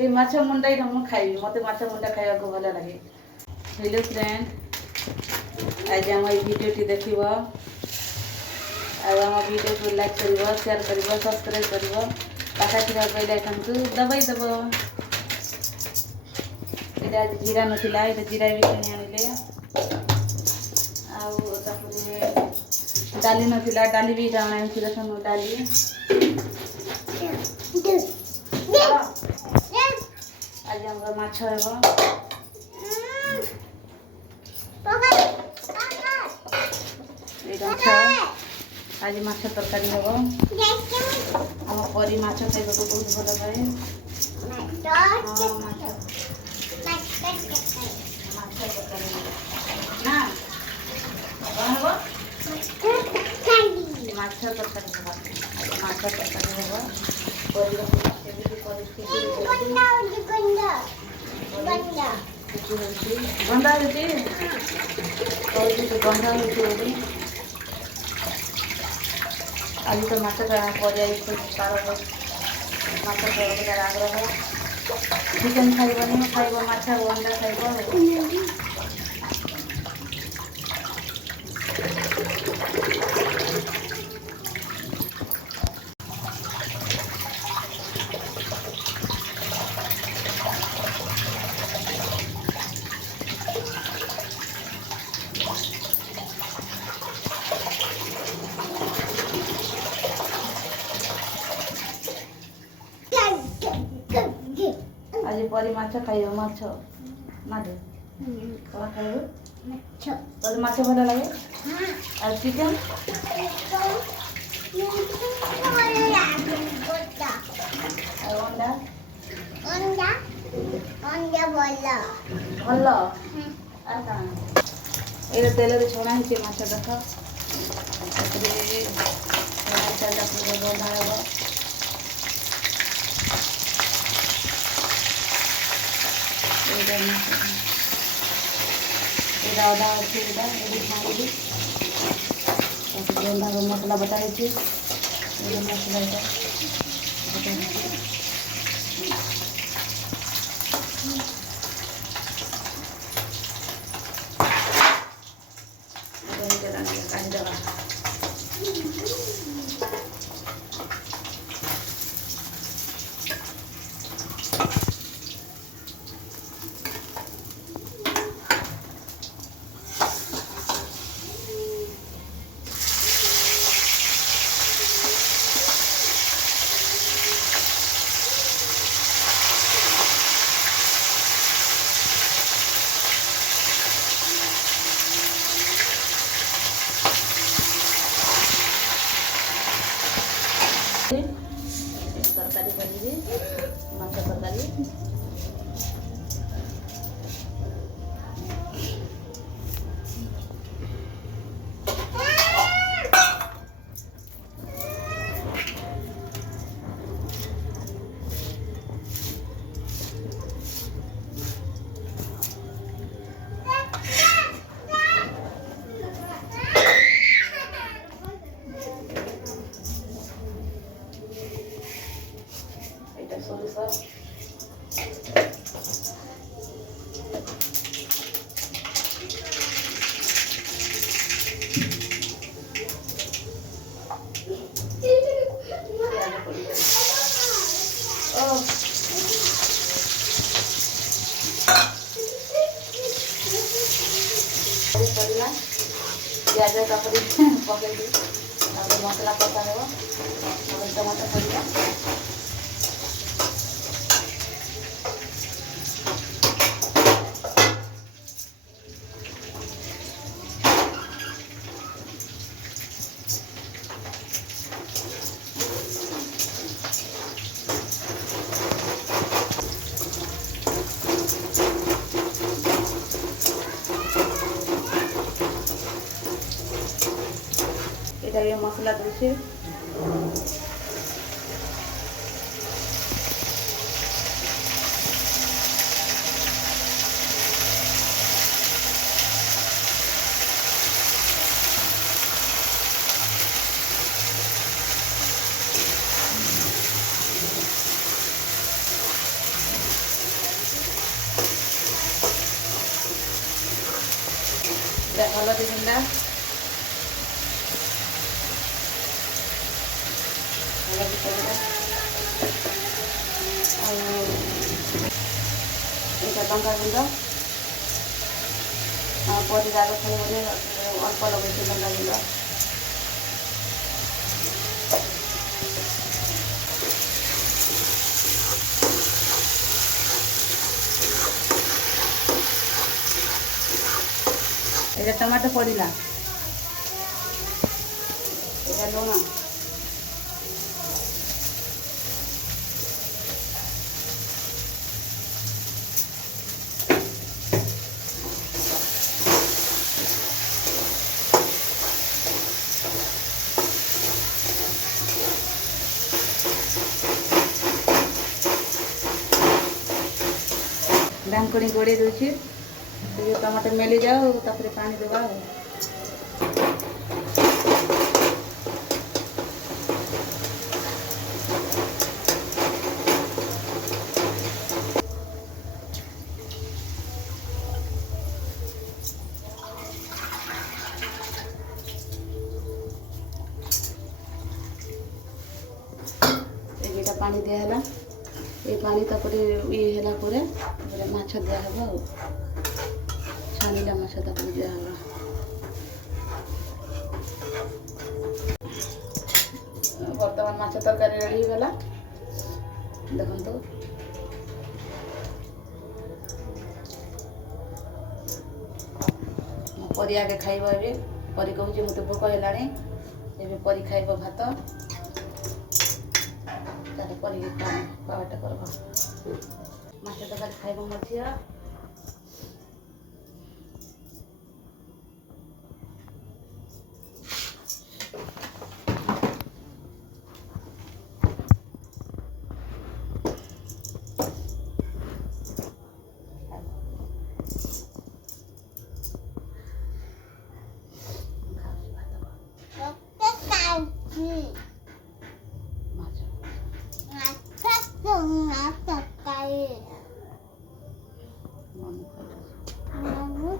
এই ମାଛ ମୁଣ୍ଡା ହିଁ ମୁଁ ଖାଇବି, ମୋତେ ମାଛ ମୁଣ୍ଡା ଖାଇବାକୁ ଭଲ ଲାଗେ। ହ୍ୟାଲୋ ଫ୍ରେଣ୍ଡ, ଆଜି ଆମ ଏଇ ଭିଡ଼ିଓଟି ଦେଖିବ ଆଉ ଆମ ଭିଡ଼ିଓକୁ ଲାଇକ୍ କରିବ, ସେୟାର କରିବ, ସବସ୍କ୍ରାଇବ୍ କରିବ, ପାଖା ଥିବା ବେଲ୍ ଆଇକନ୍କୁ ଦବାଇ ଦେବ। ଏଇଟା ଆଜି ଜିରା ନଥିଲା, ଏଇଟା ଜିରା ବି କିଣି ଆଣିଲେ। ଆଉ ତାପରେ ଡାଲି ନଥିଲା, ଡାଲି ବି ଏଇଟା ଆଣିଛି। ଦେଖନ୍ତୁ ଡାଲି ଆଜି ଆମର ମାଛ ହେବ। ଏଇଟା ମାଛ, ଆଜି ମାଛ ତରକାରୀ ହେବ। ଆମ ପରି ମାଛ ଖାଇବାକୁ ବହୁତ ଭଲ ପାଏ। ମାଛ ତରକାରୀ ନା କ'ଣ ହେବ? ମାଛ ତରକାରୀ ହେବ। ମାଛ ତରକାରୀ ହେବ। ପରିବାକୁ କେମିତି ପରିସ୍ଥିତି ଗନ୍ଧା ହେଉଛି, କହୁଛି ତ ଗନ୍ଧା ହେଉଛି ବୋଲି। ଆଜି ତ ମାଛ ପରିବା ତାର ମାଛ ଖାଇବାକୁ ତାର ଆଗ୍ରହ। ଚିକେନ୍ ଖାଇବନି, ଖାଇବ ମାଛ ଆଉ ଅଣ୍ଡା ଖାଇବ। ଆଜି ପରି ମାଛ ଖାଇବ। ମାଛ ମାଛ କ'ଣ ଖାଇବ? ମାଛ ଭଲ ଲାଗେ। ଆଉ ଚିକେନ୍ ଆଉ ଅଣ୍ଡା ଭଲ। ଆଉ କ'ଣ ଏଇଟା ତେଲରେ ଛଣା ହେଇଛି ମାଛ। ଦେଖ ତାପରେ ଛଣା ହେଇସାରିଲା ପରେ ବନା ହେବ। ଏଇଟା ଅଦା ଅଛି, ଏଇଟା ଛାଣିବି। ତାପରେ ରନ୍ଧାର ମସଲା ବଟା ହେଇଛି। ଏଇଟା ମସଲା ଏଇଟା ବଟା ହେଇଛି। କାଢ଼ିଦେବା। ତରକାରୀ କରିବି, ମାଛ ତରକାରୀ। ଏଇଟା ସୋରିଷ। ପିଆଜ ତାପରେ ପକେଇକି ତାପରେ ମସଲା କଷା ହେବ। ଟମାଟୋ ପଡ଼ିବ। এটা মশলা দিয়েছি। ହଳଦୀ ଗୁଣ୍ଡା, ହଳଦୀ ପାଉଡର ଆଉ ଏଇଟା ଲଙ୍କା ଗୁଣ୍ଡ ଆଉ ପରିବା ଖାଇବନି ଅଳ୍ପ ଲଗେଇଛି ଲଙ୍କା ଗୁଣ୍ଡ। এটা টমাটো পড়িলা, এটা লুণ, ढांकुणी गोड़े दूसरी टमाटर मेली जाओ तापर पानी देवा। एटा पानी दिया ये पानी तापर ये है माछ दिया छानिला माछ तापर दिया बर्तमान माछ तरकारी रेडी गला देखो परी आगे खाइब ए परी कहूँ मत भोक है परी खाइब भात परी पावाटा कर माछ तरकारी खाइब मो झिया। Mama,